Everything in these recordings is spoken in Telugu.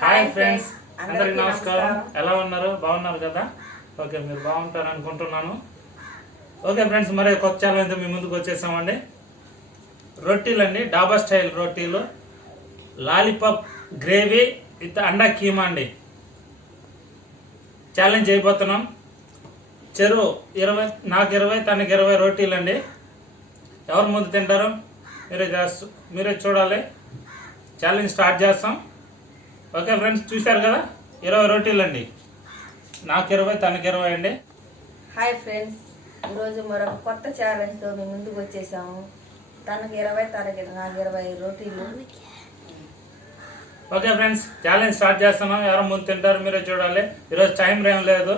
హాయ్ ఫ్రెండ్స్, అందరికి నమస్కారం. ఎలా ఉన్నారు? బాగున్నారు కదా? ఓకే, మీరు బాగుంటారు అనుకుంటున్నాను. ఓకే ఫ్రెండ్స్, మరి కొత్త ఛానల్ మీ ముందుకు వచ్చేసామండి. రొట్టెలు అండి, డాబా స్టైల్ రొట్టెలు, లాలీపాప్ గ్రేవీ విత్ అండా కీమా అండి. ఛాలెంజ్ అయిపోతున్నాం. చెరువు 20, నాకు 20, తనకి 20 రొట్టెలు అండి. ఎవరు ముందు తింటారు మీరే చూడాలి. ఛాలెంజ్ స్టార్ట్ చేస్తాం. ఓకే ఫ్రెండ్స్, చూశారు కదా, 20 రొట్టెలు అండి. నాకు 20, తనకి 20 అండి. హాయ్ ఫ్రెండ్స్, ఈరోజు మరొక కొత్త ఛాలెంజ్తో మేము ముందుకు వచ్చేసాము. తనకి 20, నాకు 20 రొట్టెలు. ఓకే ఫ్రెండ్స్, ఛాలెంజ్ స్టార్ట్ చేస్తున్నాం. ఎవరు ముందు తింటారు మీరే చూడాలి. ఈరోజు టైం ఏం లేదు,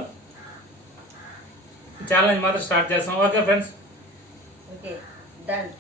ఛాలెంజ్ మాత్రం స్టార్ట్ చేస్తాం. Okay friends, okay done.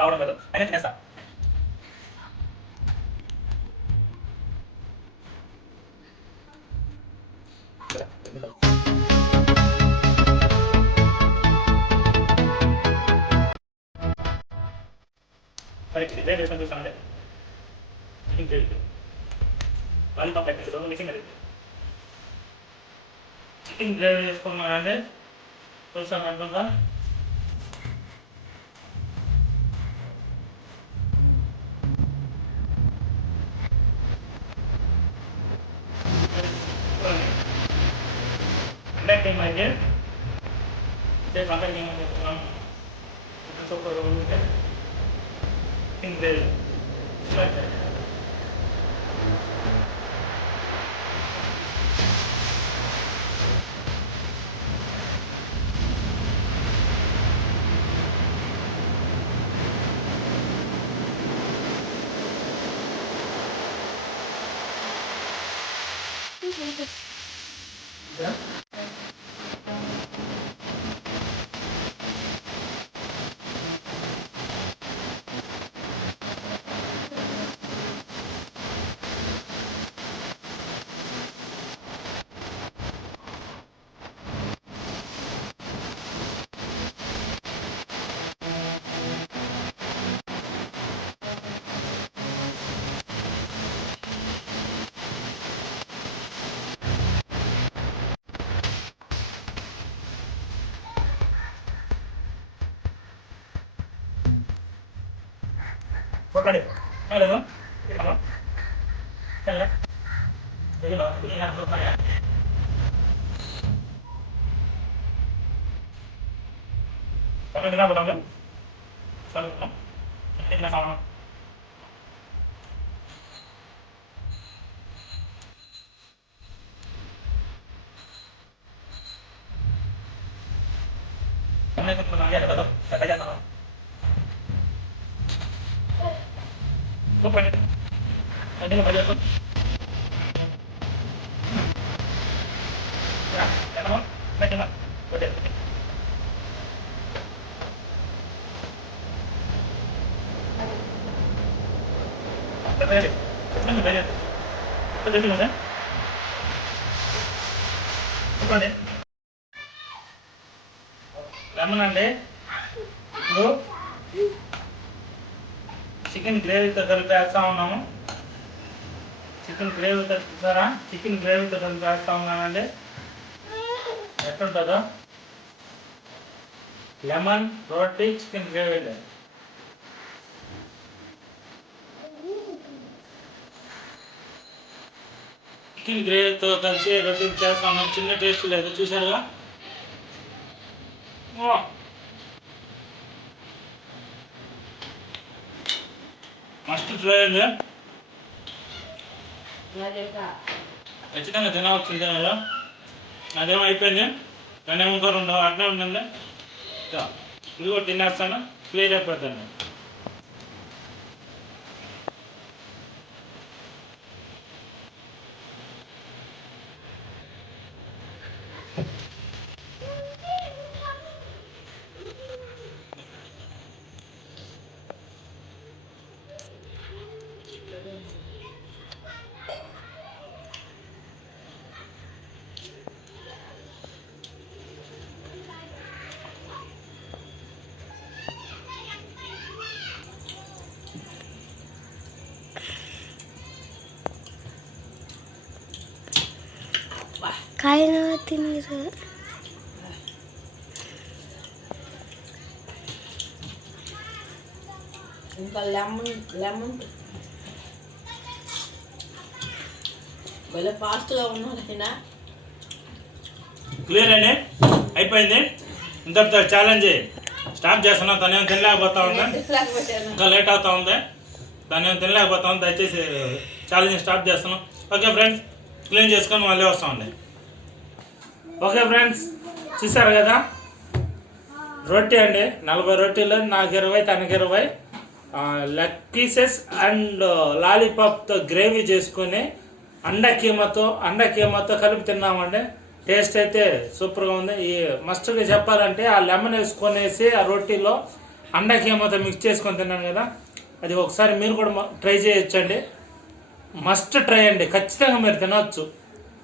రావడం లేదు అయినా తినేస్తా. మరి ఇదే వేసుకొని చూస్తానండి ఇంకేంటి లాలీపాప్ పెట్టేసి మిషన్ అది చికెన్ గ్రేవీ చేసుకున్నానండి చూసాను అంటుందా అంటే మరి పక్కన ఏమని చెప్తున్నాం సూపర్ ఉంటే చికెన్ గ్రేవీ కొట్లాడి లేదు Bukan. Ada yang banyak tu. Ya, kalau macam mana? Boleh. Boleh. Mana boleh? Boleh ni mana? Bukan ni. Lama nanti. Lo. Chicken గ్రేవీతో కలిపి వేస్తూ ఉన్నాము చికెన్ గ్రేవీతో చూసారా చికెన్ గ్రేవీతో కలిపి వేస్తూ ఉన్నానండి ఎట్లుంటుందో లెమన్ రోటీ చికెన్ గ్రేవీ చికెన్ గ్రేవీతో కలిసి రొటీ చేస్తా ఉన్నాం చిన్న టేస్ట్ లేదు చూసారుగా మస్ట్ ట్రై అండి ఖచ్చితంగా తినవచ్చింది కదా అదేమో అయిపోయింది దాన్ని ఏమో రెండు అట్నే ఉందండి ఇది కూడా తినేస్తాను క్లియర్ అయిపోతాను కాయన తినరు ఇంకా లెమన్ భలే ఫాస్ట్గా ఉన్నాడు ఆయన క్లియర్ అండి అయిపోయింది ఇంతటితో ఛాలెంజ్ స్టాప్ చేస్తున్నాం తనేం తినలేకపోతా ఉంది ఇంకా లేట్ అవుతా ఉంది తనేం తినలేకపోతా ఉంది దయచేసి ఛాలెంజ్ స్టాప్ చేస్తున్నాం ఓకే ఫ్రెండ్స్ క్లీన్ చేసుకొని మళ్ళీ వస్తామండి ఓకే ఫ్రెండ్స్ చూసారు కదా రొట్టె అండి 40 రొట్టెలు నాకు 20 తనకి 20 లెగ్ పీసెస్ అండ్ లాలీపాప్తో గ్రేవీ చేసుకొని అండా కీమాతో కలిపి తిన్నామండి టేస్ట్ అయితే సూపర్గా ఉంది ఈ మస్ట్గా చెప్పాలంటే ఆ లెమన్ వేసుకొనేసి ఆ రొట్టెలో అండా కీమాతో మిక్స్ చేసుకొని తిన్నాను కదా అది ఒకసారి మీరు కూడా ట్రై చేయొచ్చండి మస్ట్ ట్రై అండి ఖచ్చితంగా మీరు తినవచ్చు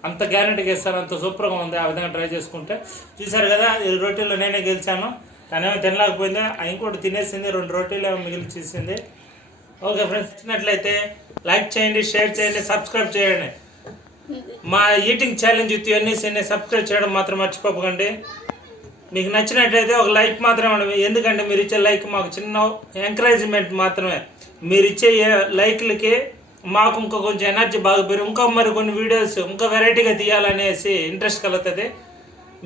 అంత గ్యారెంటీగా ఇస్తాను అంత సూపర్గా ఉంది ఆ విధంగా ట్రై చేసుకుంటే చూసారు కదా ఈ రొట్టెలో నేనే గెలిచాను తనేమో తినలేకపోయింది ఇంకోటి తినేసింది 2 రొట్టెలు ఏమో మిగిలిచేసింది ఓకే ఫ్రెండ్స్, నచ్చినట్లయితే లైక్ చేయండి, షేర్ చేయండి, సబ్స్క్రైబ్ చేయండి. మా ఈటింగ్ ఛాలెంజ్ విత్ ఎన్ఈసీని సబ్స్క్రైబ్ చేయడం మాత్రం మర్చిపోకండి. మీకు నచ్చినట్లయితే ఒక లైక్ మాత్రమే ఇవ్వండి. ఎందుకంటే మీరు ఇచ్చే లైక్ మాకు చిన్న ఎంకరేజ్మెంట్ మాత్రమే. మీరు ఇచ్చే లైక్లకి మాకు ఇంకా కొంచెం ఎనర్జీ బాగా పెరుగు, ఇంకా మరి కొన్ని వీడియోస్ ఇంకా వెరైటీగా తీయాలనేసి ఇంట్రెస్ట్ కలుగుతుంది.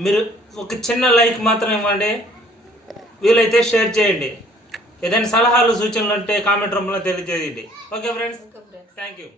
మీరు ఒక చిన్న లైక్ మాత్రం ఇవ్వండి, వీలైతే షేర్ చేయండి. ఏదైనా సలహాలు సూచనలు ఉంటే కామెంట్ రూపంలో తెలియజేయండి. Okay friends, thank you.